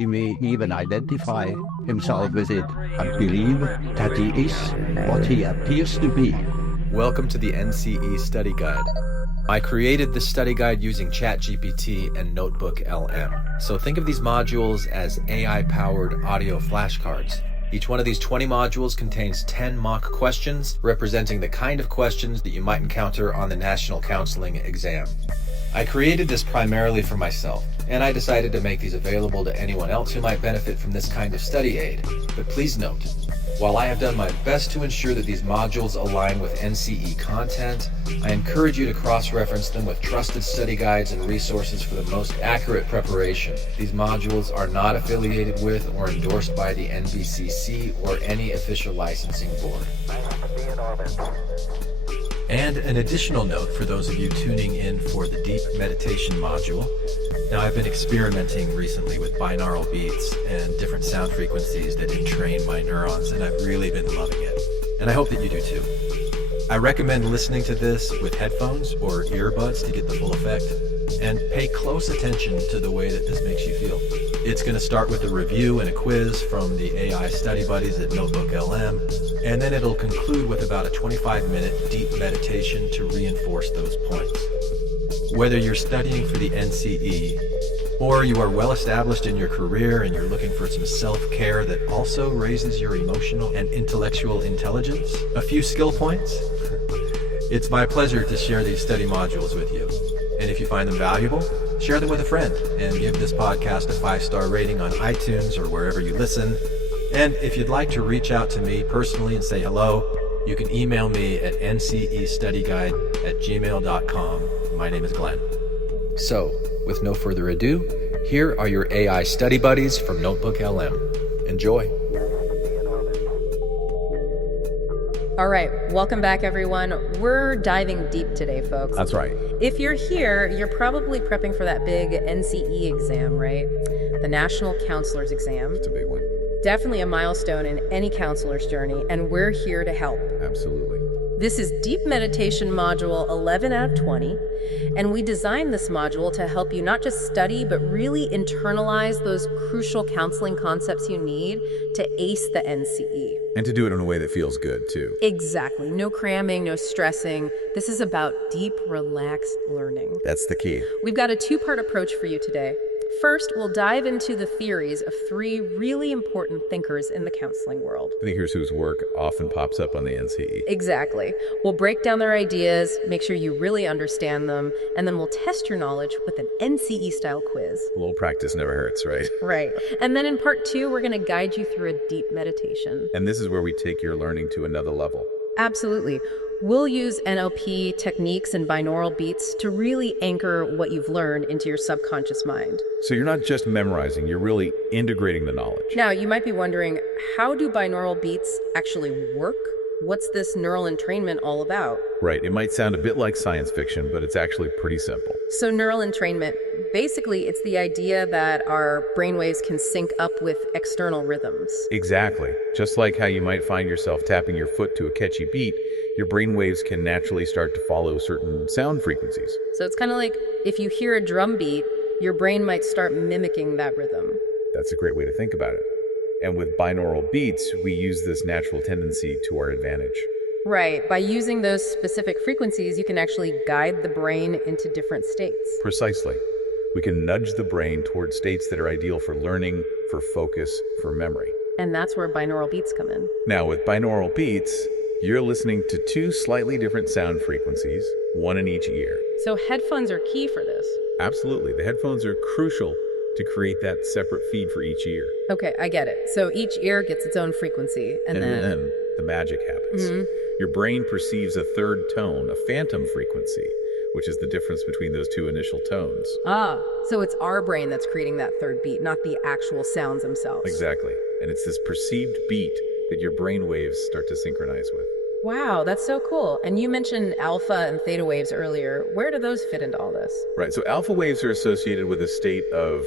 He may even identify himself with it and believe that he is what he appears to be. Welcome to the NCE Study Guide. I created this study guide using ChatGPT and NotebookLM. So think of these modules as AI-powered audio flashcards. Each one of these 20 modules contains 10 mock questions representing the kind of questions that you might encounter on the National Counseling exam. I created this primarily for myself, and I decided to make these available to anyone else who might benefit from this kind of study aid. But please note, while I have done my best to ensure that these modules align with NCE content, I encourage you to cross-reference them with trusted study guides and resources for the most accurate preparation. These modules are not affiliated with or endorsed by the NBCC or any official licensing board. And an additional note for those of you tuning in for the deep meditation module. Now, I've been experimenting recently with binaural beats and different sound frequencies that entrain my neurons, and I've really been loving it. And I hope that you do too. I recommend listening to this with headphones or earbuds to get the full effect, and pay close attention to the way that this makes you feel. It's going to start with a review and a quiz from the AI study buddies at NotebookLM, and then it'll conclude with about a 25-minute deep meditation to reinforce those points. Whether you're studying for the NCE, or you are well established in your career and you're looking for some self-care that also raises your emotional and intellectual intelligence, a few skill points, it's my pleasure to share these study modules with you. And if you find them valuable, share them with a friend and give this podcast a 5-star rating on iTunes or wherever you listen. And if you'd like to reach out to me personally and say hello, you can email me at ncestudyguide@gmail.com. My name is Glenn. So, with no further ado, here are your AI study buddies from NotebookLM. Enjoy. All right, welcome back, everyone. We're diving deep today, folks. That's right. If you're here, you're probably prepping for that big NCE exam, right? The National Counselor's Exam. It's a big one. Definitely a milestone in any counselor's journey, and we're here to help. Absolutely. This is Deep Meditation Module 11 out of 20, and we designed this module to help you not just study, but really internalize those crucial counseling concepts you need to ace the NCE. And to do it in a way that feels good, too. Exactly. No cramming, no stressing. This is about deep, relaxed learning. That's the key. We've got a two-part approach for you today. First, we'll dive into the theories of 3 really important thinkers in the counseling world. Thinkers whose work often pops up on the NCE. Exactly. We'll break down their ideas, make sure you really understand them, and then we'll test your knowledge with an NCE-style quiz. A little practice never hurts, right? Right. And then in part 2, we're going to guide you through a deep meditation. And this is where we take your learning to another level. Absolutely. We'll use NLP techniques and binaural beats to really anchor what you've learned into your subconscious mind. So you're not just memorizing, you're really integrating the knowledge. Now, you might be wondering, how do binaural beats actually work? What's this neural entrainment all about? Right, it might sound a bit like science fiction, but it's actually pretty simple. So neural entrainment, basically it's the idea that our brainwaves can sync up with external rhythms. Exactly. Just like how you might find yourself tapping your foot to a catchy beat, your brain waves can naturally start to follow certain sound frequencies. So it's kind of like if you hear a drum beat, your brain might start mimicking that rhythm. That's a great way to think about it. And with binaural beats, we use this natural tendency to our advantage. Right. By using those specific frequencies, you can actually guide the brain into different states. Precisely. We can nudge the brain toward states that are ideal for learning, for focus, for memory. And that's where binaural beats come in. Now, with binaural beats, you're listening to 2 slightly different sound frequencies, one in each ear. So headphones are key for this. Absolutely. The headphones are crucial to create that separate feed for each ear. Okay, I get it. So each ear gets its own frequency, and then the magic happens. Your brain perceives a third tone, a phantom frequency, which is the difference between those 2 initial tones. Ah, so it's our brain that's creating that third beat, not the actual sounds themselves. Exactly. And it's this perceived beat that your brain waves start to synchronize with. Wow, that's so cool. And you mentioned alpha and theta waves earlier. Where do those fit into all this? Right, so alpha waves are associated with a state of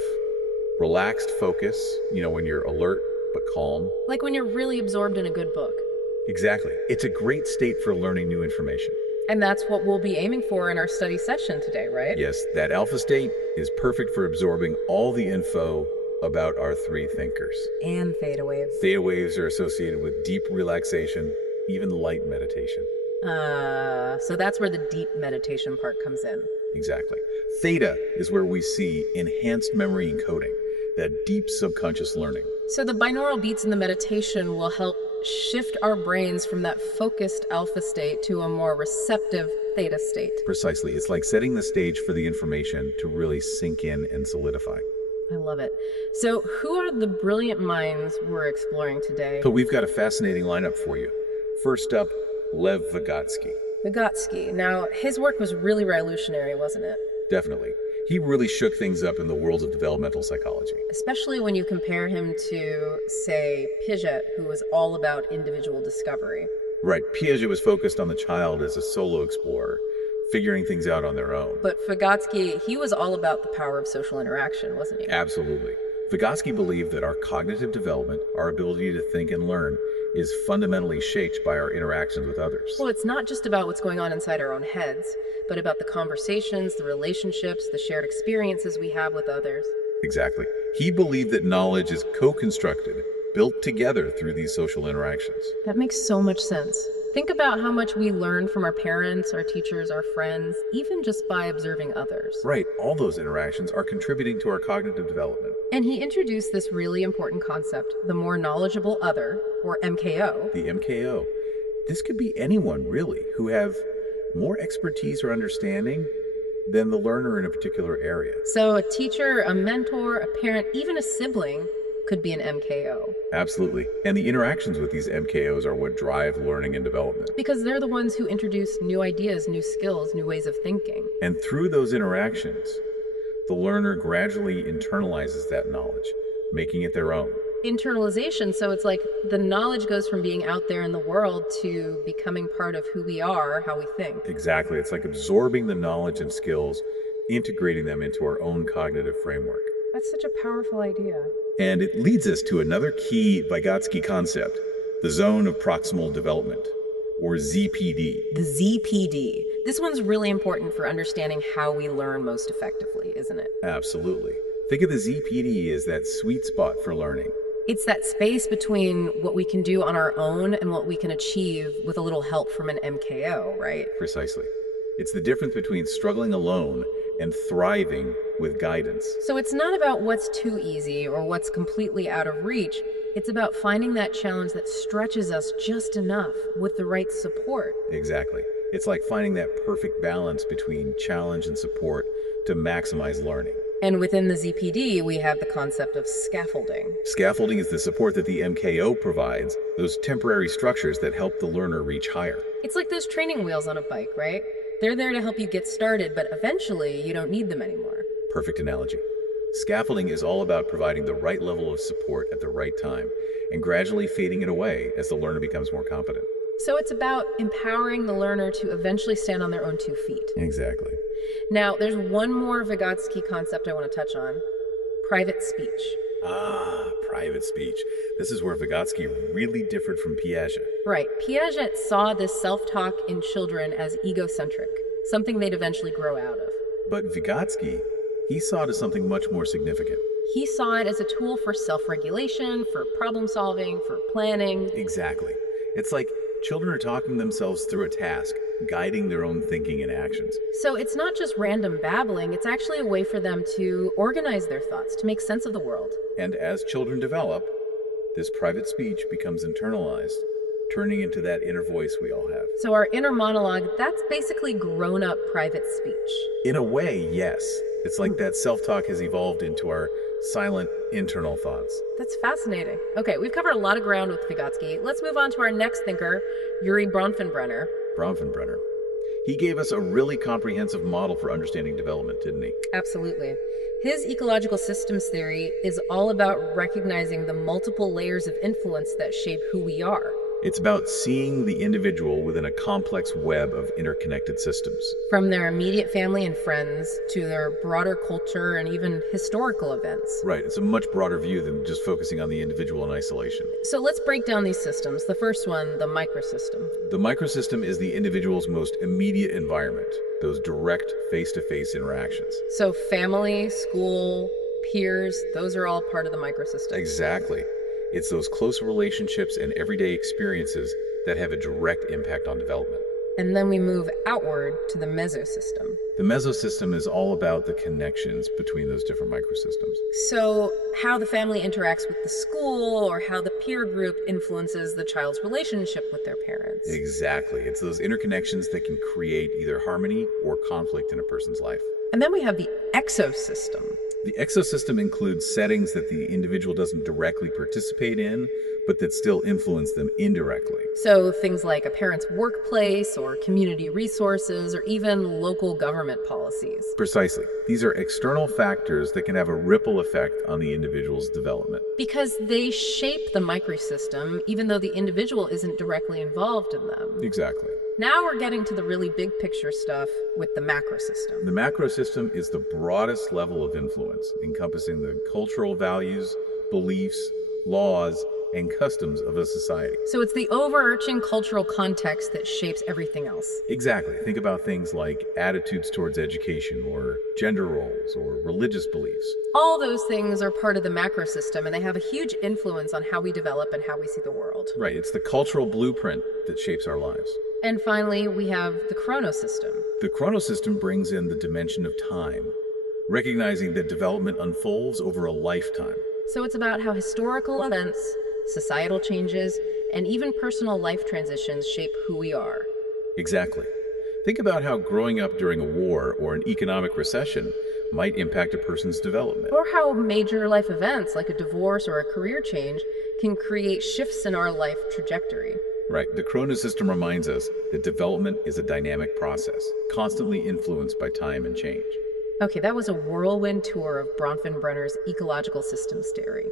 relaxed focus, when you're alert but calm. Like when you're really absorbed in a good book. Exactly. It's a great state for learning new information. And that's what we'll be aiming for in our study session today, right? Yes, that alpha state is perfect for absorbing all the info about our three thinkers. And theta waves. Theta waves are associated with deep relaxation, even light meditation. So that's where the deep meditation part comes in. Exactly. Theta is where we see enhanced memory encoding, that deep subconscious learning. So the binaural beats in the meditation will help shift our brains from that focused alpha state to a more receptive theta state. Precisely. It's like setting the stage for the information to really sink in and solidify. I love it. So who are the brilliant minds we're exploring today? So we've got a fascinating lineup for you. First up, Lev Vygotsky. Vygotsky. Now, his work was really revolutionary, wasn't it? Definitely. He really shook things up in the world of developmental psychology. Especially when you compare him to, say, Piaget, who was all about individual discovery. Right. Piaget was focused on the child as a solo explorer, figuring things out on their own. But Vygotsky, he was all about the power of social interaction, wasn't he? Absolutely. Vygotsky believed that our cognitive development, our ability to think and learn, is fundamentally shaped by our interactions with others. Well, it's not just about what's going on inside our own heads, but about the conversations, the relationships, the shared experiences we have with others. Exactly. He believed that knowledge is co-constructed, built together through these social interactions. That makes so much sense. Think about how much we learn from our parents, our teachers, our friends, even just by observing others. Right. All those interactions are contributing to our cognitive development. And he introduced this really important concept, the more knowledgeable other, or MKO. The MKO. This could be anyone, really, who have more expertise or understanding than the learner in a particular area. So a teacher, a mentor, a parent, even a sibling could be an MKO. Absolutely. And the interactions with these MKOs are what drive learning and development. Because they're the ones who introduce new ideas, new skills, new ways of thinking. And through those interactions, the learner gradually internalizes that knowledge, making it their own. Internalization, so it's like the knowledge goes from being out there in the world to becoming part of who we are, how we think. Exactly. It's like absorbing the knowledge and skills, integrating them into our own cognitive framework. That's such a powerful idea. And it leads us to another key Vygotsky concept, the zone of proximal development, or ZPD. The ZPD. This one's really important for understanding how we learn most effectively, isn't it? Absolutely. Think of the ZPD as that sweet spot for learning. It's that space between what we can do on our own and what we can achieve with a little help from an MKO, right? Precisely. It's the difference between struggling alone and thriving with guidance. So it's not about what's too easy or what's completely out of reach. It's about finding that challenge that stretches us just enough with the right support. Exactly. It's like finding that perfect balance between challenge and support to maximize learning. And within the ZPD, we have the concept of scaffolding. Scaffolding is the support that the MKO provides, those temporary structures that help the learner reach higher. It's like those training wheels on a bike, right? They're there to help you get started, but eventually you don't need them anymore. Perfect analogy. Scaffolding is all about providing the right level of support at the right time and gradually fading it away as the learner becomes more competent. So it's about empowering the learner to eventually stand on their own 2 feet. Exactly. Now, there's one more Vygotsky concept I want to touch on. Private speech. Private speech. This is where Vygotsky really differed from Piaget. Right. Piaget saw this self-talk in children as egocentric, something they'd eventually grow out of. But Vygotsky, he saw it as something much more significant. He saw it as a tool for self-regulation, for problem-solving, for planning. Exactly. It's like children are talking themselves through a task, guiding their own thinking and actions. So it's not just random babbling, it's actually a way for them to organize their thoughts, to make sense of the world. And as children develop, this private speech becomes internalized, turning into that inner voice we all have. So our inner monologue, that's basically grown-up private speech. In a way, yes. It's like that self-talk has evolved into our silent internal thoughts. That's fascinating. Okay, we've covered a lot of ground with Vygotsky. Let's move on to our next thinker, Urie Bronfenbrenner. Bronfenbrenner. He gave us a really comprehensive model for understanding development, didn't he? Absolutely. His ecological systems theory is all about recognizing the multiple layers of influence that shape who we are. It's about seeing the individual within a complex web of interconnected systems. From their immediate family and friends to their broader culture and even historical events. Right, it's a much broader view than just focusing on the individual in isolation. So let's break down these systems. The first one, the microsystem. The microsystem is the individual's most immediate environment, those direct face-to-face interactions. So family, school, peers, those are all part of the microsystem. Exactly. It's those close relationships and everyday experiences that have a direct impact on development. And then we move outward to the mesosystem. The mesosystem is all about the connections between those different microsystems. So how the family interacts with the school or how the peer group influences the child's relationship with their parents. Exactly. It's those interconnections that can create either harmony or conflict in a person's life. And then we have the exosystem. The exosystem includes settings that the individual doesn't directly participate in, but that still influence them indirectly. So things like a parent's workplace or community resources or even local government policies. Precisely. These are external factors that can have a ripple effect on the individual's development. Because they shape the microsystem, even though the individual isn't directly involved in them. Exactly. Now we're getting to the really big picture stuff with the macrosystem. The macrosystem is the broadest level of influence, encompassing the cultural values, beliefs, laws, and customs of a society. So it's the overarching cultural context that shapes everything else. Exactly. Think about things like attitudes towards education or gender roles or religious beliefs. All those things are part of the macrosystem, and they have a huge influence on how we develop and how we see the world. Right. It's the cultural blueprint that shapes our lives. And finally, we have the chronosystem. The chronosystem brings in the dimension of time, recognizing that development unfolds over a lifetime. So it's about how historical events, societal changes, and even personal life transitions shape who we are. Exactly. Think about how growing up during a war or an economic recession might impact a person's development. Or how major life events like a divorce or a career change can create shifts in our life trajectory. Right. The chronosystem reminds us that development is a dynamic process, constantly influenced by time and change. Okay, that was a whirlwind tour of Bronfenbrenner's ecological systems theory.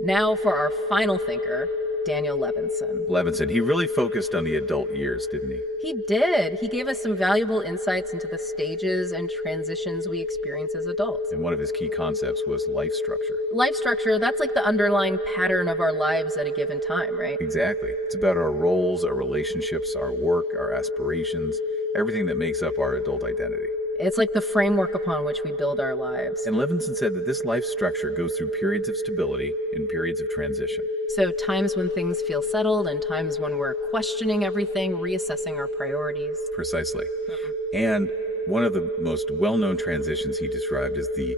Now for our final thinker, Daniel Levinson. Levinson, he really focused on the adult years, didn't he? He did. He gave us some valuable insights into the stages and transitions we experience as adults. And one of his key concepts was life structure. Life structure, that's like the underlying pattern of our lives at a given time, right? Exactly. It's about our roles, our relationships, our work, our aspirations, everything that makes up our adult identity. It's like the framework upon which we build our lives. And Levinson said that this life structure goes through periods of stability and periods of transition. So times when things feel settled and times when we're questioning everything, reassessing our priorities. Precisely. And one of the most well-known transitions he described is the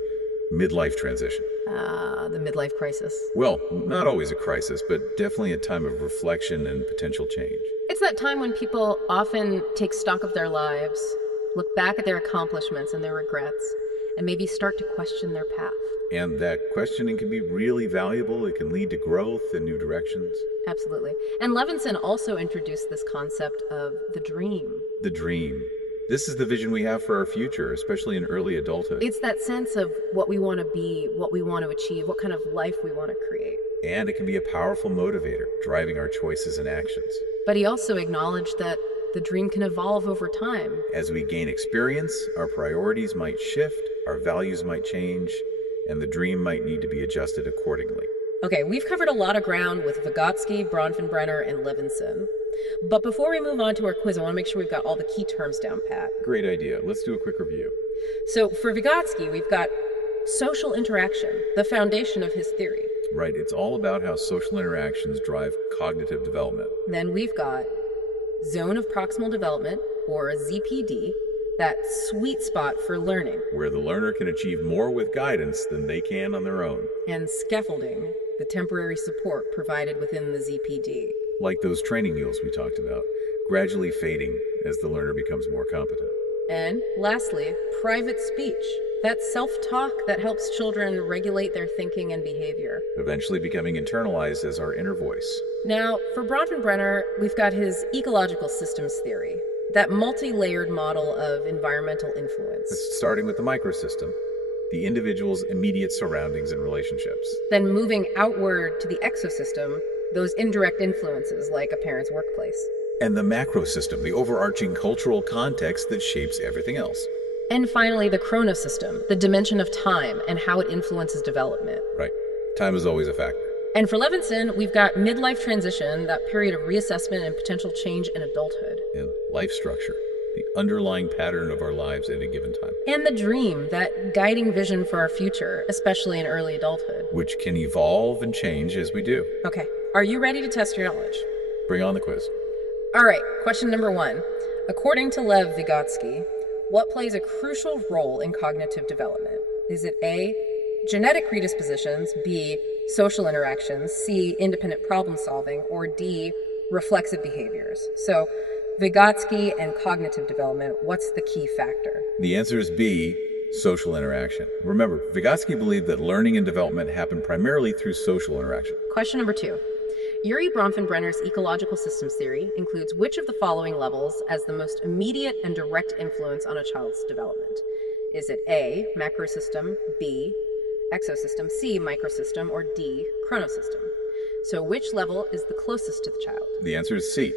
midlife transition. The midlife crisis. Well, not always a crisis, but definitely a time of reflection and potential change. It's that time when people often take stock of their lives, look back at their accomplishments and their regrets, and maybe start to question their path. And that questioning can be really valuable. It can lead to growth and new directions. Absolutely. And Levinson also introduced this concept of the dream. The dream. This is the vision we have for our future, especially in early adulthood. It's that sense of what we want to be, what we want to achieve, what kind of life we want to create. And it can be a powerful motivator, driving our choices and actions. But he also acknowledged that the dream can evolve over time. As we gain experience, our priorities might shift, our values might change, and the dream might need to be adjusted accordingly. Okay, we've covered a lot of ground with Vygotsky, Bronfenbrenner, and Levinson. But before we move on to our quiz, I want to make sure we've got all the key terms down pat. Great idea. Let's do a quick review. So for Vygotsky, we've got social interaction, the foundation of his theory. Right, it's all about how social interactions drive cognitive development. Then we've got zone of proximal development, or ZPD, that sweet spot for learning. Where the learner can achieve more with guidance than they can on their own. And scaffolding, the temporary support provided within the ZPD. Like those training wheels we talked about, gradually fading as the learner becomes more competent. And lastly, private speech, that self-talk that helps children regulate their thinking and behavior. Eventually becoming internalized as our inner voice. Now, for Bronfenbrenner, we've got his ecological systems theory, that multi-layered model of environmental influence. Starting with the microsystem, the individual's immediate surroundings and relationships. Then moving outward to the exosystem, those indirect influences like a parent's workplace. And the macrosystem, the overarching cultural context that shapes everything else. And finally, the chronosystem, the dimension of time and how it influences development. Right. Time is always a factor. And for Levinson, we've got midlife transition, that period of reassessment and potential change in adulthood. And life structure, the underlying pattern of our lives at a given time. And the dream, that guiding vision for our future, especially in early adulthood. Which can evolve and change as we do. Okay, are you ready to test your knowledge? Bring on the quiz. All right, question number 1. According to Lev Vygotsky, what plays a crucial role in cognitive development? Is it A, genetic predispositions, B, social interactions, C, independent problem solving, or D, reflexive behaviors? So, Vygotsky and cognitive development, what's the key factor? The answer is B, social interaction. Remember, Vygotsky believed that learning and development happen primarily through social interaction. Question number 2. Urie Bronfenbrenner's ecological systems theory includes which of the following levels as the most immediate and direct influence on a child's development? Is it A, macrosystem, B, exosystem, C, microsystem, or D, chronosystem? So which level is the closest to the child? The answer is C,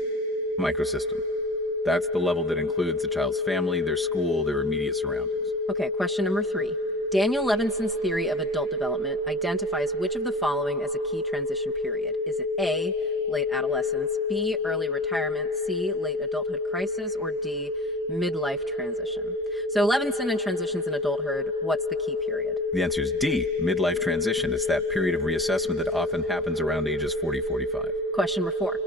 microsystem. That's the level that includes the child's family, their school, their immediate surroundings. Okay, question number 3. Daniel Levinson's theory of adult development identifies which of the following as a key transition period. Is it A, late adolescence, B, early retirement, C, late adulthood crisis, or D, midlife transition? So Levinson and transitions in adulthood, what's the key period? The answer is D, midlife transition. It's that period of reassessment that often happens around ages 40-45. Question number 4.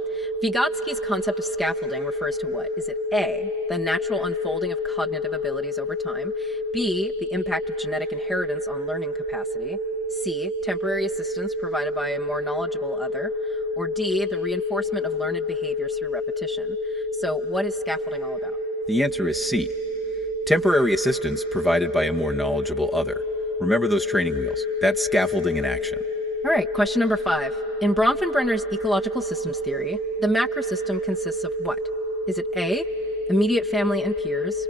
Vygotsky's concept of scaffolding refers to what? Is it A, the natural unfolding of cognitive abilities over time, B, the impact of genetic inheritance on learning capacity, C, temporary assistance provided by a more knowledgeable other, or D, the reinforcement of learned behaviors through repetition? So what is scaffolding all about? The answer is C, temporary assistance provided by a more knowledgeable other. Remember those training wheels. That's scaffolding in action. All right, question number 5. In Bronfenbrenner's ecological systems theory, the macrosystem consists of what? Is it A, immediate family and peers,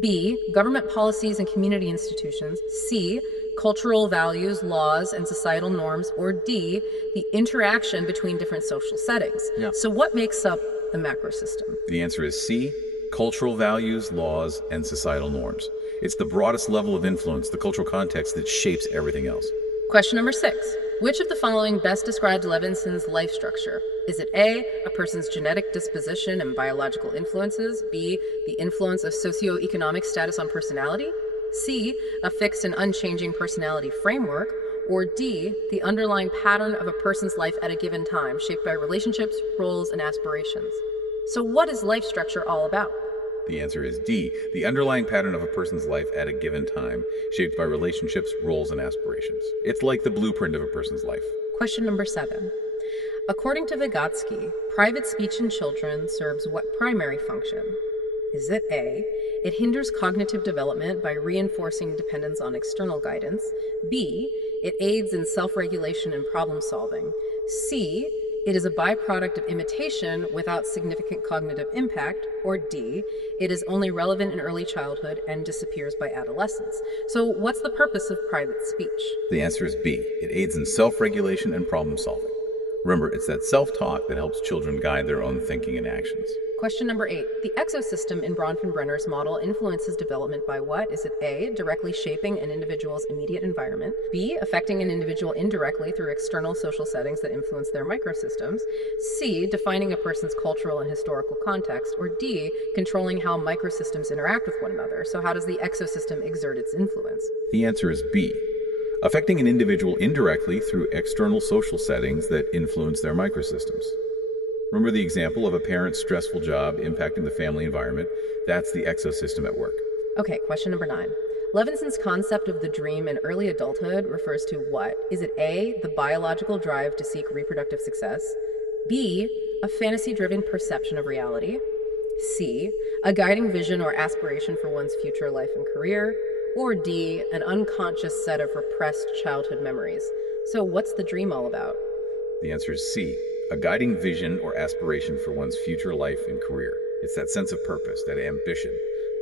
B, government policies and community institutions, C, cultural values, laws, and societal norms, or D, the interaction between different social settings? Yeah. So what makes up the macrosystem? The answer is C, cultural values, laws, and societal norms. It's the broadest level of influence, the cultural context that shapes everything else. Question number 6. Which of the following best describes Levinson's life structure? Is it A, a person's genetic disposition and biological influences, B, the influence of socioeconomic status on personality, C, a fixed and unchanging personality framework, or D, the underlying pattern of a person's life at a given time, shaped by relationships, roles, and aspirations? So what is life structure all about? The answer is D, the underlying pattern of a person's life at a given time, shaped by relationships, roles, and aspirations. It's like the blueprint of a person's life. Question number 7. According to Vygotsky, private speech in children serves what primary function? Is it A, it hinders cognitive development by reinforcing dependence on external guidance, B, it aids in self-regulation and problem solving, C, it is a byproduct of imitation without significant cognitive impact, or D, it is only relevant in early childhood and disappears by adolescence? So what's the purpose of private speech? The answer is B, it aids in self-regulation and problem solving. Remember, it's that self-talk that helps children guide their own thinking and actions. Question number 8. The exosystem in Bronfenbrenner's model influences development by what? Is it A, directly shaping an individual's immediate environment, B, affecting an individual indirectly through external social settings that influence their microsystems, C, defining a person's cultural and historical context, or D, controlling how microsystems interact with one another? So how does the exosystem exert its influence? The answer is B, affecting an individual indirectly through external social settings that influence their microsystems. Remember the example of a parent's stressful job impacting the family environment? That's the exosystem at work. Okay, question number 9. Levinson's concept of the dream in early adulthood refers to what? Is it A, the biological drive to seek reproductive success, B, a fantasy-driven perception of reality, C, a guiding vision or aspiration for one's future life and career, or D, an unconscious set of repressed childhood memories? So what's the dream all about? The answer is C, a guiding vision or aspiration for one's future life and career. It's that sense of purpose, that ambition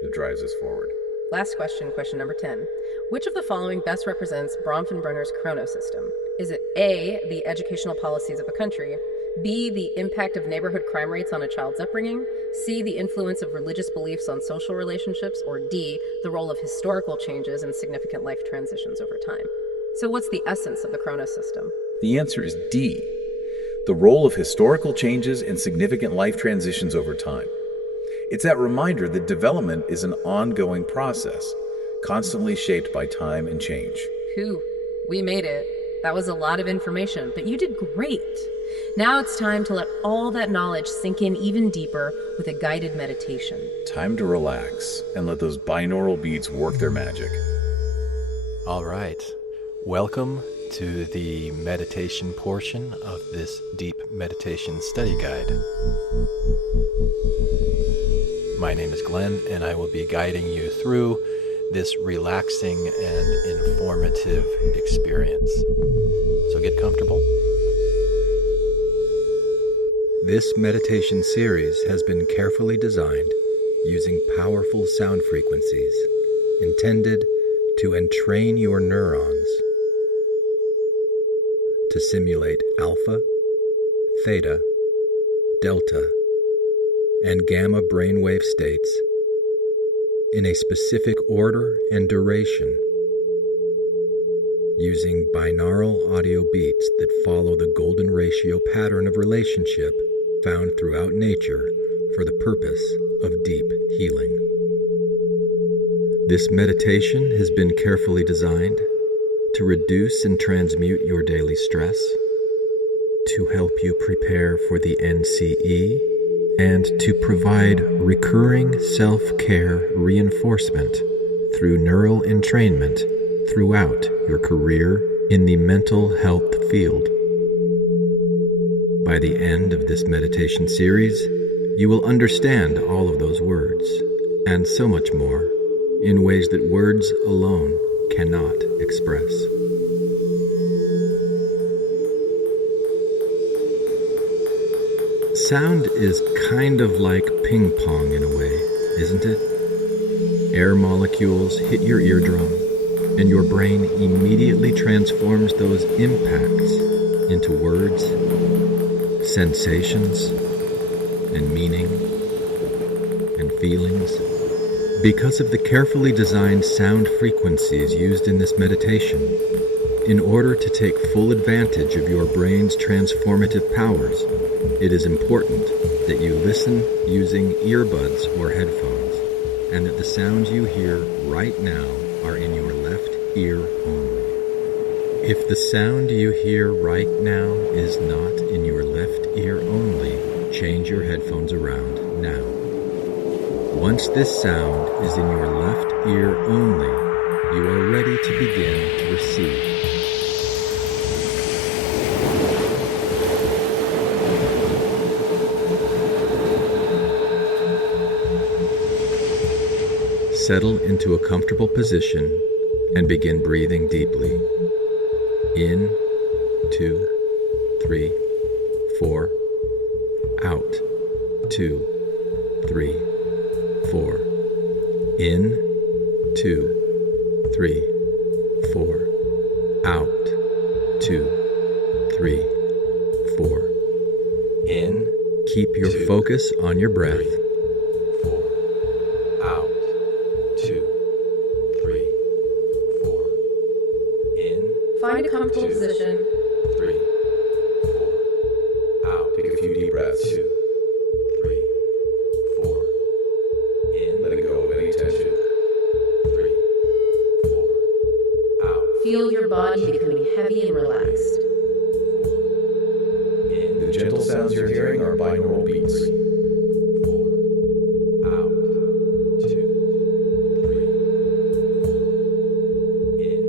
that drives us forward. Last question, question number 10. Which of the following best represents Bronfenbrenner's chronosystem? Is it A, the educational policies of a country, B, the impact of neighborhood crime rates on a child's upbringing, C, the influence of religious beliefs on social relationships, or D, the role of historical changes and significant life transitions over time? So what's the essence of the chronosystem? The answer is D, the role of historical changes and significant life transitions over time. It's that reminder that development is an ongoing process, constantly shaped by time and change. Phew, we made it. That was a lot of information, but you did great. Now it's time to let all that knowledge sink in even deeper with a guided meditation. Time to relax and let those binaural beats work their magic. All right. Welcome to the meditation portion of this deep meditation study guide. My name is Glenn, and I will be guiding you through this relaxing and informative experience. So get comfortable. This meditation series has been carefully designed using powerful sound frequencies intended to entrain your neurons to simulate alpha, theta, delta, and gamma brainwave states in a specific order and duration, using binaural audio beats that follow the golden ratio pattern of relationship found throughout nature for the purpose of deep healing. This meditation has been carefully designed to reduce and transmute your daily stress, to help you prepare for the NCE, and to provide recurring self-care reinforcement through neural entrainment throughout your career in the mental health field. By the end of this meditation series, you will understand all of those words, and so much more, in ways that words alone cannot express. Sound is kind of like ping pong in a way, isn't it? Air molecules hit your eardrum, and your brain immediately transforms those impacts into words, sensations, and meaning, and feelings. Because of the carefully designed sound frequencies used in this meditation, in order to take full advantage of your brain's transformative powers, it is important that you listen using earbuds or headphones, and that the sounds you hear right now are in your left ear only. If the sound you hear right now is not in your left ear only, change your headphones around now. Once this sound is in your left ear only, you are ready to begin to receive. Settle into a comfortable position and begin breathing deeply. In, 2, 3, 4. Out, 2, 3, 4. In, 2, 3, 4. Out, 2, 3, 4. In. Keep your focus on your breath. 3, 4. Out, 2, 3, 4. In. Find a comfortable position. 3, 4. Out. Take a few deep breaths. 2, 3, 4. In. Letting go of any tension. 3, 4. Out. Feel your body becoming heavy and relaxed. In. The gentle sounds you're hearing are binaural beats. 4. Out. 2, 3, 4. In.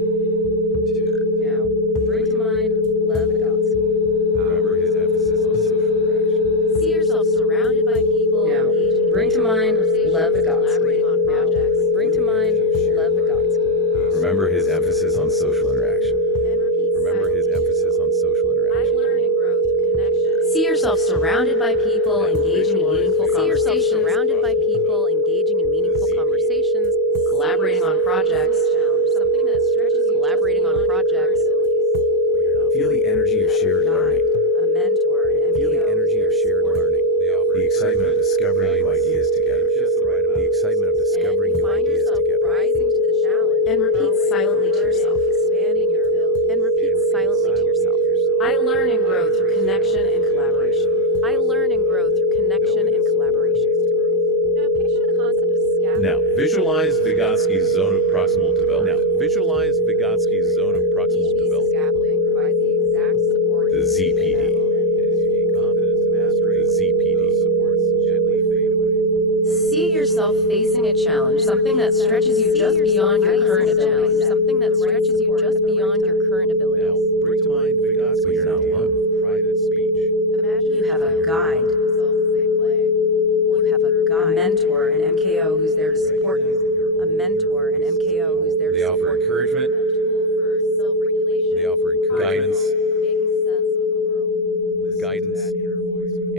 2. Now, bring to mind Vygotsky. Remember his emphasis on social interaction. See yourself surrounded by people. Now, bring to mind Vygotsky. Now, bring to mind Vygotsky. Remember his emphasis on social interaction. And repeat Remember his silently. emphasis on social I interaction. learn and grow through connection. See yourself surrounded by people engaging in meaningful conversations. Surrounded by people engaging in meaningful conversations, collaborating on projects. Something that stretches you. Collaborating on projects. Feel the energy of shared learning. A mentor, an Feel the energy of shared learning. The excitement of discovering new ideas together. The excitement of discovering new ideas together. Rising to the challenge. And repeat silently to yourself. Expanding your ability. And repeat silently to yourself. I learn and grow through connection and collaboration. I learn and grow through connection and collaboration. Now visualize Vygotsky's zone of proximal development. Visualize Vygotsky's zone of proximal development. Scaffolding provides the exact support The ZPD. As you gain confidence and mastery, the ZPD supports gently fade away. See yourself facing a challenge, something that stretches you just beyond your current abilities, something that stretches you just beyond your current Now, abilities. bring to mind Vygotsky's idea of private speech. Imagine you have a guide. You have a guide, a mentor, an MKO who's there to support you. A mentor, an MKO who's there to They offer support you. encouragement. A tool for self-regulation. They offer guidance, for making sense of the world. guidance,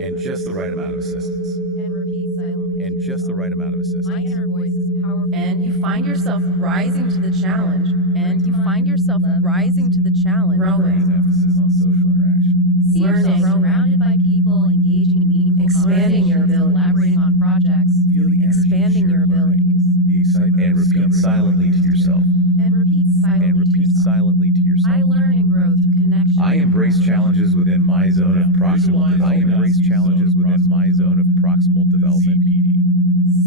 and just the right amount of assistance. And repeat silently. And just the right amount of My assistance. inner voice is powerful. And you find yourself rising to the challenge. And you find yourself rising to the challenge. With Growing. emphasis on social interaction. See yourself surrounded by people, engaging in meaningful Expanding your conversations, abilities. collaborating on projects, Feel the energy of Expanding your shared learning, abilities. the excitement, and repeat silently to yourself. and repeat silently And to repeat yourself. silently to yourself. I learn and grow through connection. I embrace challenges within my zone of proximal development. I embrace challenges within my zone of proximal development.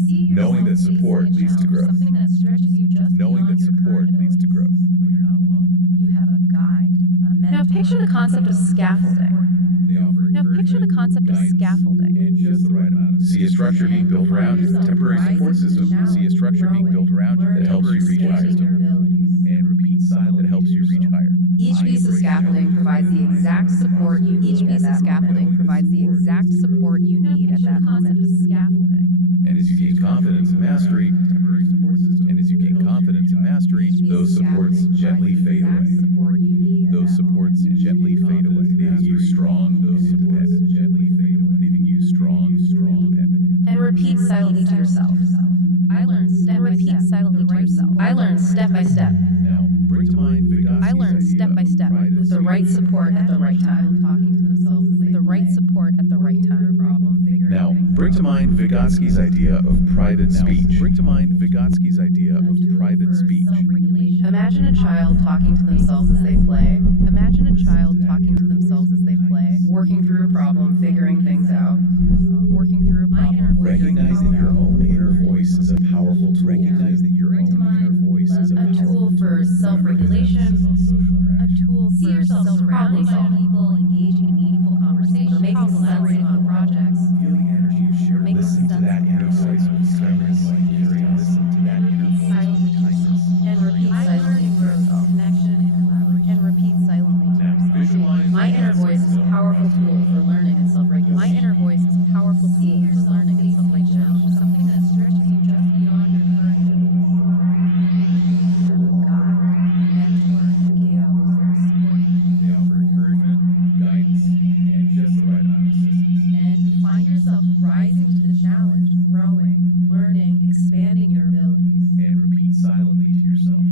See Knowing that yourself support facing a leads to challenge, growth. Something that stretches you just Knowing beyond that your support current leads to abilities. growth, but you're not alone. You have a guide, a mentor. Now picture the concept of scaffolding. They offer Now picture the concept of guidance, scaffolding. and just the right amount of see a structure being built around you, a temporary support system. See a structure being built around you that helps you reach higher. And repeat silently that helps you reach higher. Each piece of scaffolding provides the exact support you need. Each piece of scaffolding provides the exact support you need at that moment. Scaffolding. And as you gain confidence and mastery, temporary support system. And as you gain confidence and mastery, those supports gently fade away. Those supports gently fade away, leaving you strong, those supports gently fade away, leaving you strong, independent. And repeat silently to yourself. I learned step by Repeat step. silently to yourself. I learned step by step. Now, bring to mind Vygotsky's I learned idea step by of step private With the speech. right support at the right time. Talking to themselves as they The right play. support at the right time. Now, bring to mind Vygotsky's idea of private speech. Bring to mind Vygotsky's idea of private speech. Imagine a child talking to themselves as they play. Imagine a child talking to themselves as they play, Working through a problem, figuring things out. working through a problem. Recognize that your own inner voice is a powerful tool. Recognize that your own inner voice is a A tool powerful for self-regulation. A tool See for yourself surrounded by self-problem people, engaging in meaningful conversations, making sense on projects. Feel the energy of shared. Make Listen to sense that of inner the voice with kindness and curiosity. Listen to that inner voice with kindness. And repeat silently to yourself. connection and collaboration. And repeat silently to Now, yourself. visualize My inner voice is a powerful tool for learning and self-regulation. My inner voice is a powerful tool for learning and self-regulation. Something that stretches you just beyond your current abilities. You have a guide, mentor, MKO who's there to support you. They offer encouragement, guidance, and just the right amount of assistance. And you find yourself rising to the challenge, growing, learning, expanding your abilities. And repeat silently to yourself.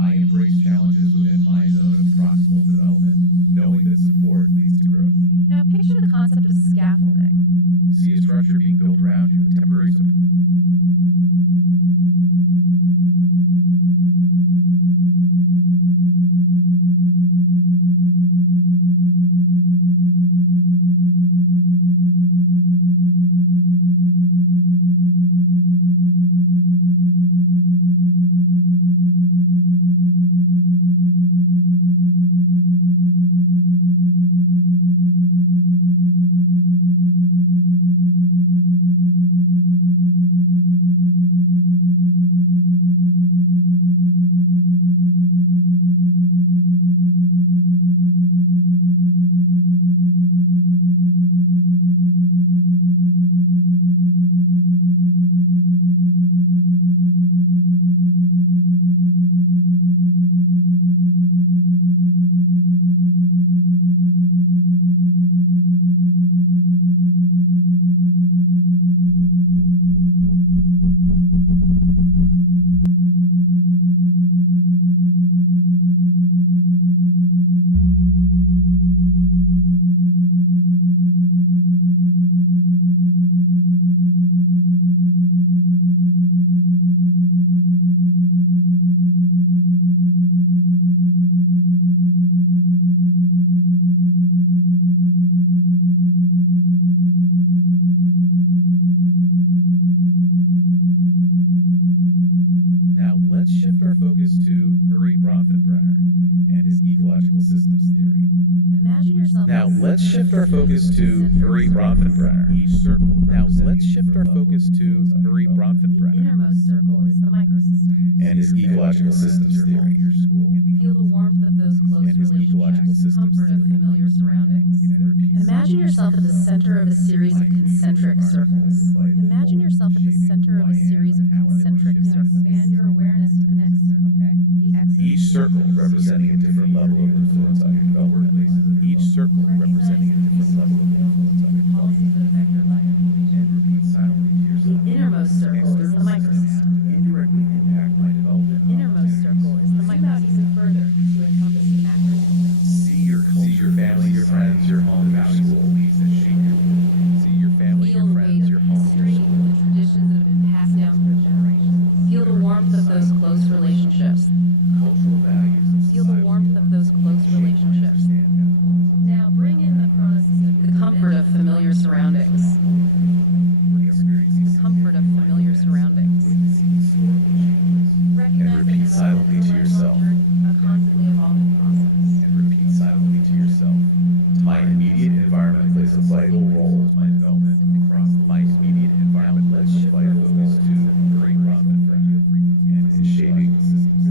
I embrace challenges within my zone of proximal development, knowing that support leads to growth. Now picture the concept of scaffolding. See a structure being built around you, a temporary support. focus to Urie Bronfenbrenner and his ecological systems theory. Imagine yourself. Now let's shift our focus to Urie Bronfenbrenner. Each circle. Now let's shift our focus to Urie The Bronfenbrenner innermost circle is the microsystem. and his ecological systems theory. Feel the warmth of those close And his ecological relationships, the systems comfort of theory. familiar surroundings. Imagine yourself at the center of a series of concentric circles. Imagine yourself at the center of a series of concentric circles. Expand your awareness to the next circle. The exit. Each circle representing a different level of influence on your development. Each circle representing a different level of influence on your Policies development. that affect your life. And repeat silently to The yourself. innermost circle is the microsystem. Indirectly impact my development. Innermost circle is the microsystem. Even further to encompass the macrosystem. See your family, your friends, your home, your school. See your family, Feel your the friends, weight your of home, history, your school. the traditions that have been passed down through generations. Feel the warmth of those close relationships. Cultural values. and Feel the societal warmth of those close relationships. Now bring in the chronosystem, the comfort of familiar surroundings. The comfort of familiar surroundings. Recognize that repeat silently to development is a yourself. lifelong journey, a constantly evolving process. And repeat silently to yourself. My immediate environment plays a vital role in my development across my immediate environment. Let's shift our focus to Urie Bronfenbrenner and his shaping the systems.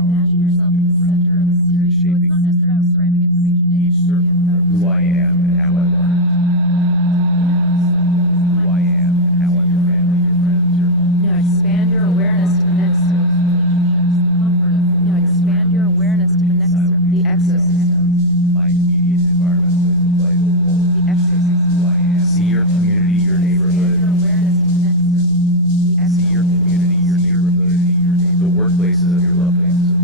Imagine yourself at the center of a series. So it's not just about cramming information in. Each circle, who I am and how I learn. Who I am and how I learn. Your friends, your home. Now expand your awareness to the next circle. Relationships, the comfort of. Now expand your awareness to the next circle. The exosystem. My immediate environment plays a vital role. The exosystem. Who I am. See your community, your neighborhood. Expand your awareness to the next circle. The See your community, your neighborhood, the workplaces of your loved ones.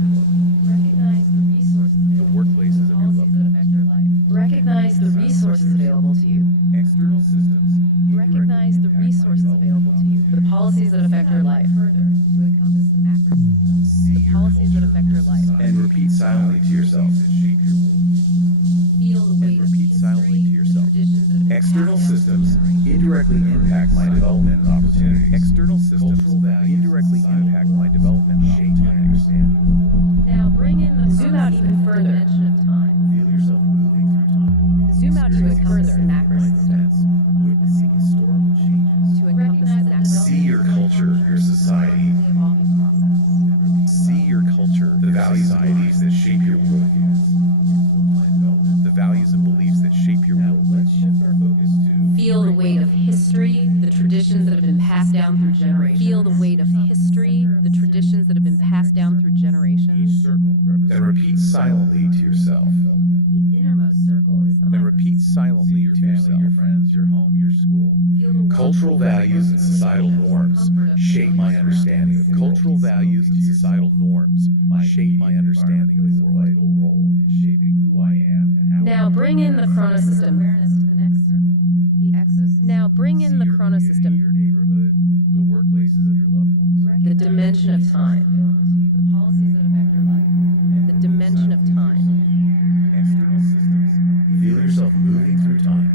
Recognize the resources. The workplaces of your loved Policies that ones. affect your life. Recognize the resources available to you. External systems. Recognize the resources available to you. The policies that affect your life. Further to encompass the macrosystem. See The your policies that affect your life. and repeat silently to yourself. Feel the weight of repeat history, silently to yourself. the traditions that have been External passed down systems through generations. indirectly impact my development and opportunities. External systems indirectly impact my development and opportunities. Now bring in the zoom out even further. Dimension of time. Feel yourself moving through time. Zoom out to encompass the macrosystem. Witnessing historical changes. To encompass the macrosystem. See your culture, your society. Constantly evolving process. See your culture, the values and beliefs that shape your worldview. The values and beliefs that shape your worldview. Let's shift our focus to Feel the weight of history, the traditions that have been passed down through generations. Feel the weight of history, the traditions that have been passed down through each generations. circle. Then repeat silently to yourself. The innermost circle is the Then microsystem. repeat silently to yourself. Your friends, your home, your school. Feel the warmth Cultural of those values and close societal relationships, the norms comfort of shape my familiar understanding of surroundings. cultural values and societal norms shape my understanding of the world. Vital role in shaping who I am and how. Now bring in the chronosystem. Awareness to the next circle. The exosystem. Now bring in the Your community, chronosystem. your neighborhood, the workplaces of your loved ones. The dimension of time. The policies that affect your life. The dimension of time. External systems. Feel yourself moving through time.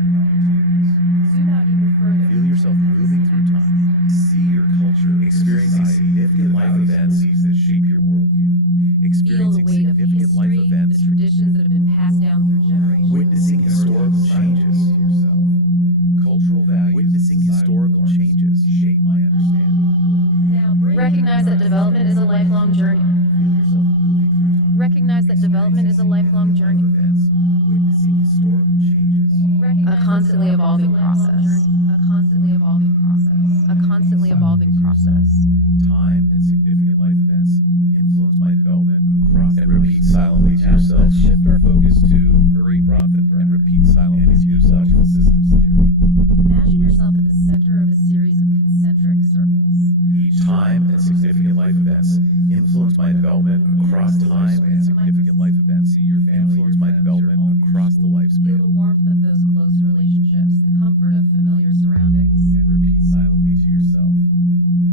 Zoom out even further. Feel yourself moving through time. See your culture, experiencing significant life events that shape your worldview. Feel the Experiencing weight of significant life history, the events. traditions that have been passed down through generations. Witnessing historical changes. Cultural values. Witnessing historical changes shape my understanding. Recognize that development is a lifelong journey. Feel yourself moving through time. Recognize that development is a lifelong journey. Events. Witnessing historical changes. A constantly evolving process. A constantly evolving process. A constantly evolving process. Time and significant life events influence my development across. And repeat silently to yourself. Let's shift our focus to Urie Bronfenbrenner and repeat silently to yourself. Systems theory. Imagine yourself at the center of a series of concentric circles. Each time and significant life events influence my development across time and significant life events influence my development across the Feel lifespan. the warmth of those close relationships, the comfort of familiar surroundings. And repeat silently to yourself.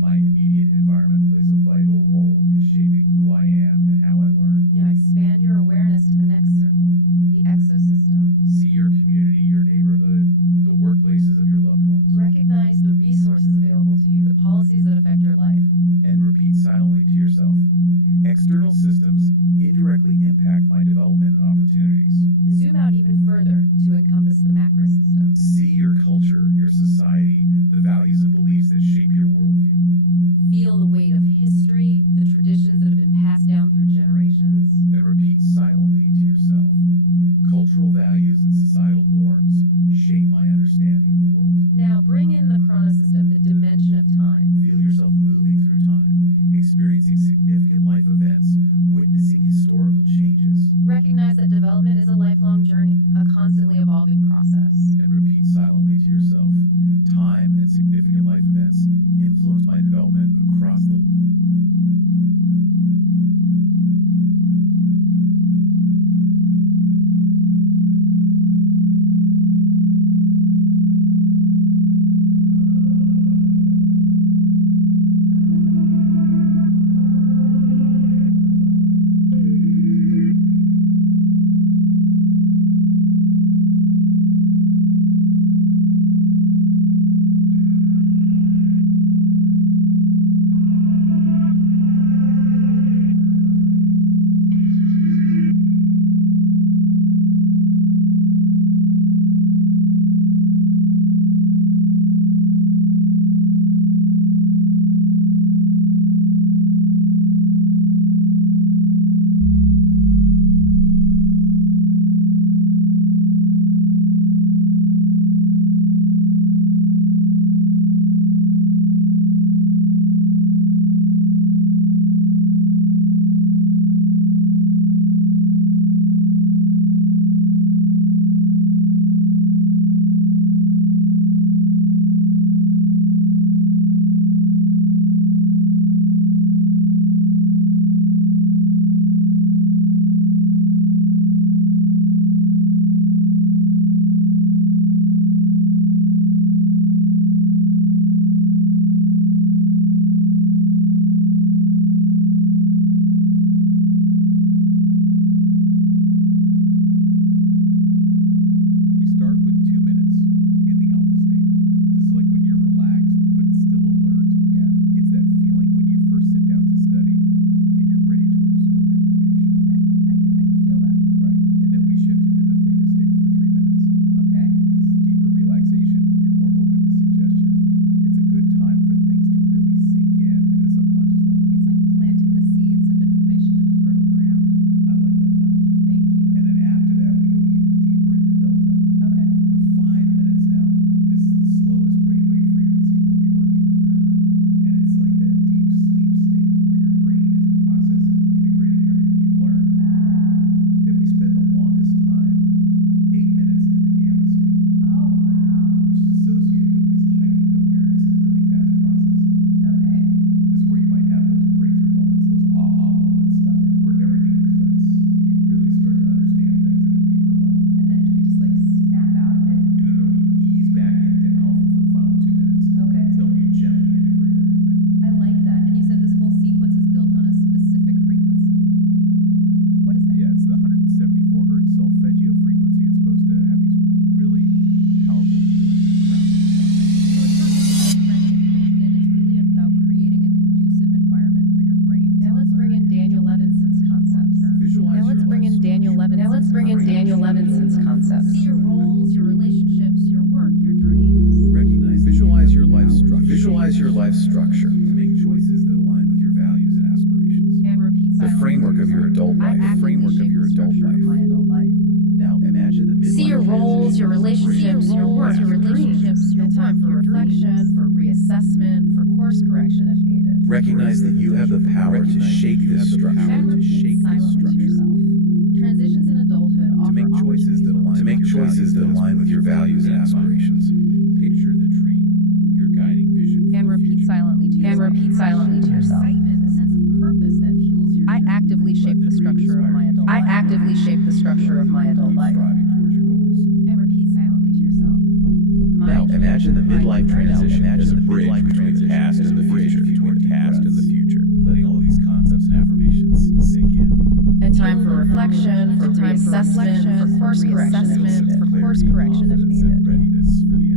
My immediate environment plays a vital role in shaping who I am and how I learn. Now expand your awareness to the next circle, the exosystem. See your community, your neighborhood, the workplaces of your loved ones. Recognize the resources available to you, the policies that affect your life. And repeat silently to yourself. adult life. The framework of your adult life. Now imagine the midlife See your roles, your relationships, your work, your relationships, your time for reflection, for reassessment, for course correction if needed. Recognize that you have the power to shake this structure. And repeat silently to yourself. Transitions in adulthood offer To make choices that align with your values and aspirations. Picture the dream, your guiding vision. And repeat silently to yourself. And repeat silently to yourself. Excitement, the sense of purpose that fuels your I actively shape the structure of my adult life. I actively shape the structure of my adult life. Striving towards your goals. And repeat silently to yourself. Now imagine the midlife transition as a bridge between the past and the future. Letting all these concepts and affirmations sink in. A time for reflection, for reassessment, for course correction if needed.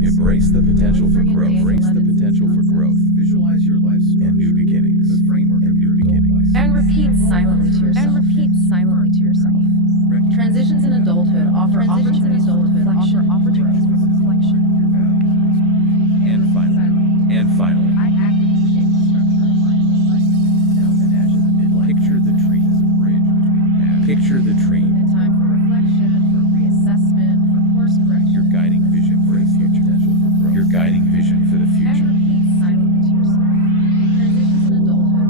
Embrace the potential for growth. Visualize your life and new beginnings. The framework of new beginnings. And repeat silently to yourself. Transitions in adulthood offer opportunities for reflection. And finally, I actively shape the structure of my adult life. now imagine the midlife. Picture the dream as a bridge between the past. Picture the dream, A time for reflection, for reassessment, for course correction. your guiding vision for the future. Your guiding vision for the And future. repeat silently to yourself. Transitions in adulthood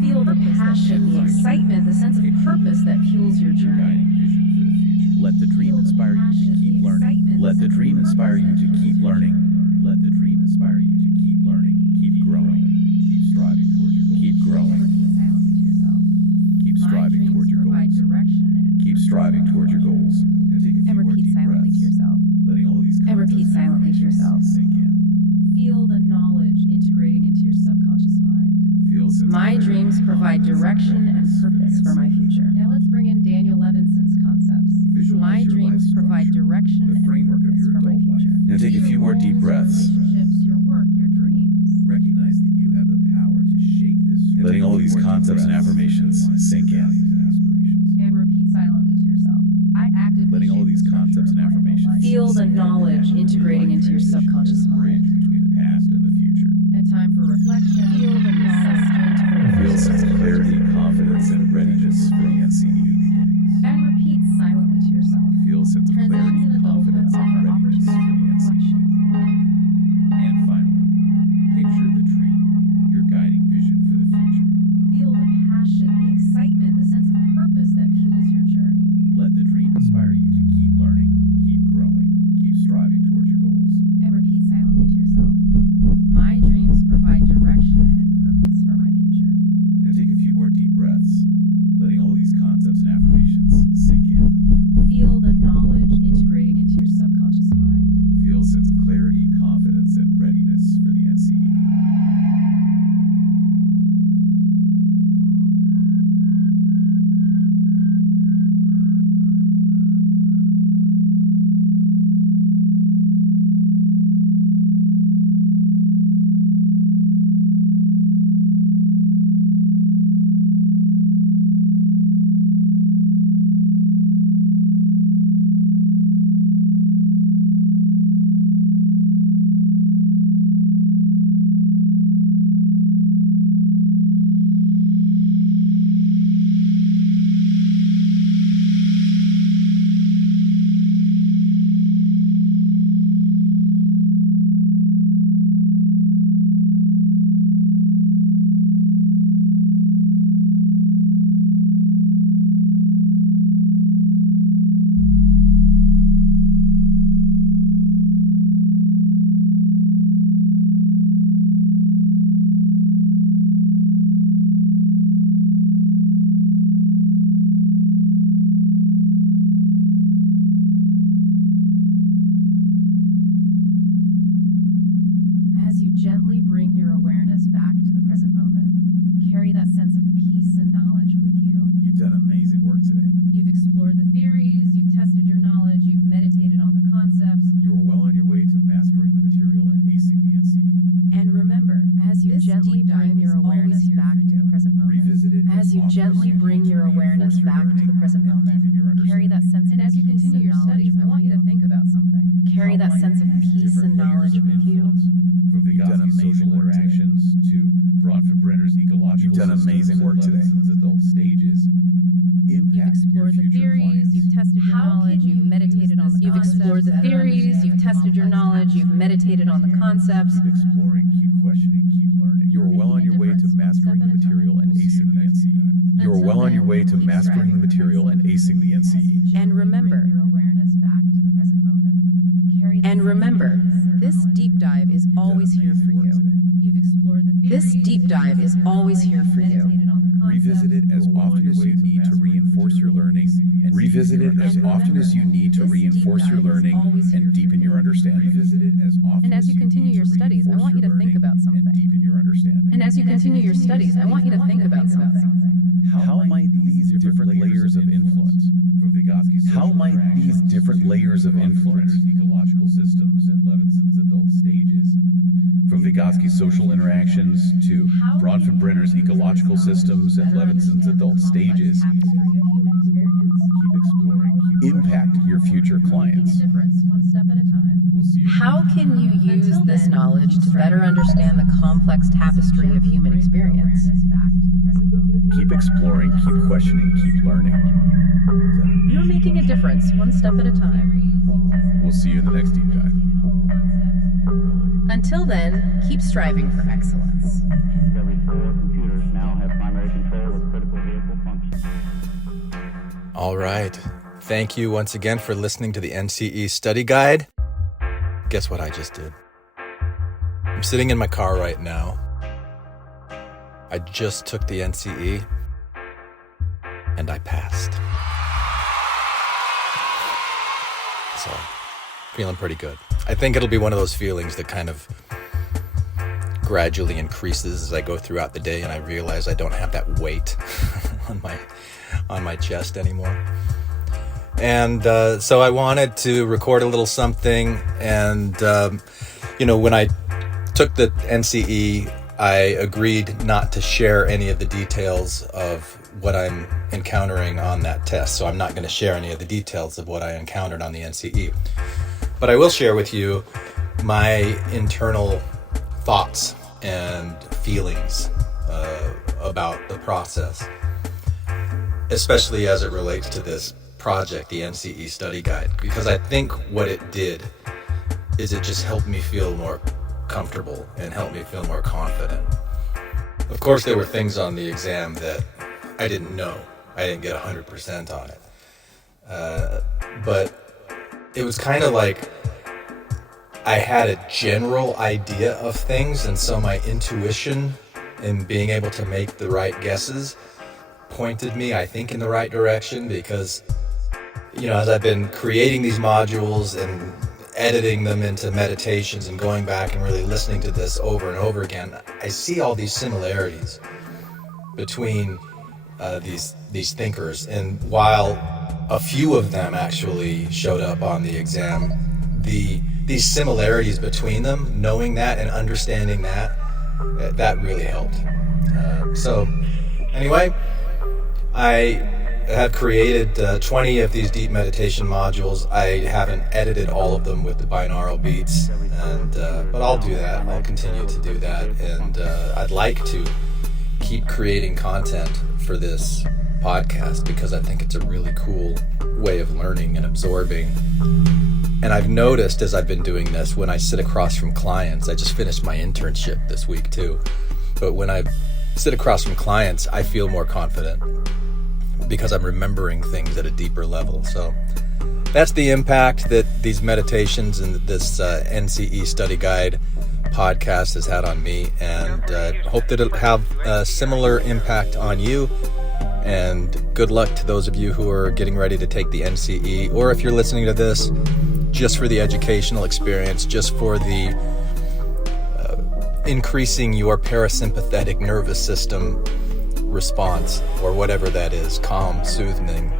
feel the passion, the excitement, the sense of purpose that fuels your journey. Guiding vision for the future. Let the dream inspire you to keep learning. Let the dream inspire you to keep learning. Let the dream inspire you to keep learning. Keep growing. Keep striving towards your goals. Keep growing. Repeat silently to yourself. Keep My striving dreams towards your provide goals. direction and Keep purpose. striving towards your goals. Now take a few And more repeat deep silently to breaths. yourself. Letting all these And repeat concepts silently to yourself. sink in. Feel the knowledge integrating into your subconscious mind. Feel a sense of My clarity, dreams provide direction and purpose for my future. Now let's bring in Daniel Levinson's concepts. Visualize My your dreams life provide structure, direction the and framework of purpose your for my adult life. future. Now take a few more deep breaths. Relationships, your work, your dreams. Recognize that you have the power to shake this. Letting all these concepts and affirmations sink in. And repeat silently to yourself. I actively Letting all shape these the structure concepts of and my adult affirmations life. Feel the knowledge integrating into your subconscious mind. Between the past and the future. A time for reflection. Feel the knowledge integrating Feel a into sense of clarity, confidence, and readiness for the NCE beginnings. and repeat silently to yourself. Feel a sense of clarity, Transitions in adulthood confidence, and offer readiness for the opportunities for NCE. reflection. And finally, picture the dream, your guiding vision for the future. Feel the passion, the excitement, the sense of purpose that fuels your journey. Let the dream inspire you to keep learning, keep growing, keep striving towards your goals. And repeat silently to yourself. My dreams provide direction and purpose for my future. Now take a few more deep breaths, letting all these concepts and affirmations sink in. Feel the knowledge integrating into your subconscious mind. Feel a sense of clarity, confidence, and readiness for the NCE. As you gently bring your awareness back to the present moment, carry that sense of peace and knowledge with you. You've done amazing work today. You've explored the theories, you've tested your knowledge, you've meditated on the concepts. You are well on your way to mastering the material and acing the NCE. And remember, as you gently bring your awareness back to the present moment, Revisit it as you gently bring your awareness back to the present moment, carry that sense of And as you peace continue your and knowledge studies, I want you to think about something. Carry that sense of peace and knowledge with you. From Vygotsky's social interactions to Bronfenbrenner's ecological You've done amazing systems work and today. Levinson's adult stages. You've Impact explored your the future theories, clients. you've tested your knowledge, you've meditated on the You've explored the theories, you've tested your knowledge, you've meditated on the concepts. Keep exploring, keep questioning, keep learning. You are well on your way to mastering the material and acing the NCE. You are well on your way to mastering the material and acing the NCE. And remember, your awareness back to the present moment. and remember, This deep dive is always here for you. You've explored the theories, this deep dive is always here for you. meditated on the concepts. Revisit it as often as you need to reinforce your learning, and revisit it as often as you need to reinforce your learning and deepen your understanding. Revisit it as often And as you continue your studies, I want you to think about something. and deepen your understanding. And as you continue your studies, I want you to think about something. How might these different layers of influence from Vygotsky's How might these different layers of influence ecological systems and Levinson's adult stages, from Vygotsky's social interactions to Bronfenbrenner's ecological systems and Levinson's adult stages, keep exploring, keep impact your future clients? Difference, one step at a time. We'll see you. How can you use this knowledge to better understand the complex tapestry of human experience? Back to the present moment. Keep exploring, keep questioning, keep learning. You're making a difference, one step at a time. We'll see you in the next deep dive. Until then, keep striving for excellence. Every school computers now have primary control of critical vehicle functions. All right. Thank you once again for listening to the NCE Study Guide. Guess what I just did? I'm sitting in my car right now. I just took the NCE and I passed. So, feeling pretty good. I think it'll be one of those feelings that kind of gradually increases as I go throughout the day and I realize I don't have that weight on my chest anymore. And so I wanted to record a little something. And, when I took the NCE, I agreed not to share any of the details of what I'm encountering on that test. So I'm not going to share any of the details of what I encountered on the NCE. But I will share with you my internal thoughts and feelings about the process, especially as it relates to this project, the NCE Study Guide, because I think what it did is it just helped me feel more comfortable and helped me feel more confident. Of course, there were things on the exam that I didn't know. I didn't get 100% on it. But it was kind of like I had a general idea of things, and so my intuition in being able to make the right guesses pointed me, I think, in the right direction, because as I've been creating these modules and editing them into meditations and going back and really listening to this over and over again, I see all these similarities between these thinkers. And while a few of them actually showed up on the exam, these similarities between them, knowing that and understanding that really helped. So anyway, I have created 20 of these deep meditation modules. I haven't edited all of them with the binaural beats, but I'll do that. I'll continue to do that, and I'd like to keep creating content for this podcast because I think it's a really cool way of learning and absorbing. And I've noticed as I've been doing this, when I sit across from clients, I just finished my internship this week too, but when I sit across from clients, I feel more confident because I'm remembering things at a deeper level. So that's the impact that these meditations and this NCE Study Guide podcast has had on me, and hope that it'll have a similar impact on you. And good luck to those of you who are getting ready to take the NCE, or if you're listening to this just for the educational experience, just for the increasing your parasympathetic nervous system response, or whatever that is, calm, soothing.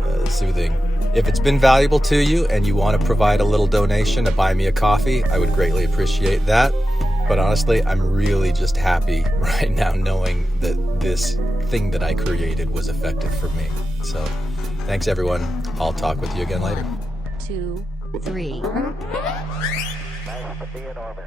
If it's been valuable to you and you want to provide a little donation to buy me a coffee, I would greatly appreciate that. But honestly, I'm really just happy right now knowing that this thing that I created was effective for me. So thanks, everyone. I'll talk with you again later. 2, 3. Nice to be in orbit.